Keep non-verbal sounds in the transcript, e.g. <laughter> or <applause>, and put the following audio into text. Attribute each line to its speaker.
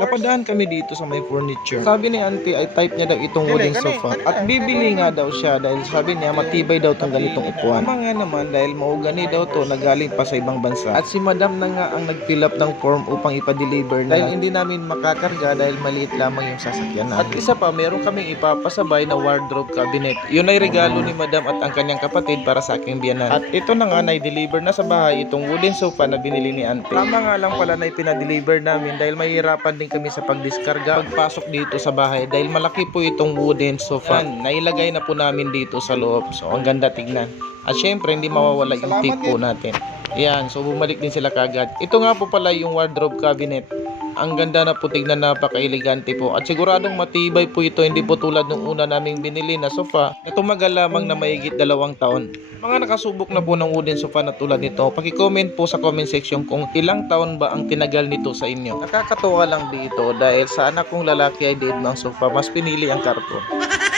Speaker 1: Napadaan kami dito sa may furniture. Sabi ni auntie ay type niya daw itong wooden sofa. At bibili nga daw siya dahil sabi niya matibay daw tong ganitong upuan. Tama nga naman dahil maugani daw to na galing pa sa ibang bansa. At si madam na nga ang nag-fill up ng form upang ipa-deliver na. Dahil hindi namin makakarga dahil maliit lamang yung sasakyan namin. At isa pa, meron kaming ipapasabay na wardrobe cabinet. Yun ay regalo ni madam at ang kanyang kapatid para sa aking biyanan. At ito na nga na-deliver na sa bahay itong wooden sofa na binili ni auntie. Tama nga lang pala na ipina-deliver namin dahil mahirapan din kami sa pagdiskarga pagpasok dito sa bahay dahil malaki po itong wooden sofa. Yan, nailagay na po namin dito sa loob. So ang ganda tignan. At syempre hindi mawawala yung tape po natin. Yan, so bumalik din sila kagad. Ito nga po pala yung wardrobe cabinet. Ang ganda na po tignan, napaka-elegante po. At siguradong matibay po ito, hindi po tulad ng una naming binili na sofa na tumagal lamang na mahigit dalawang taon. Mga nakasubok na po ng wooden sofa na tulad nito, paki-comment po sa comment section kung ilang taon ba ang tinagal nito sa inyo. Nakakatuwa lang dito dahil sa anak kong lalaki ay diid ng sofa, mas pinili ang karton. <laughs>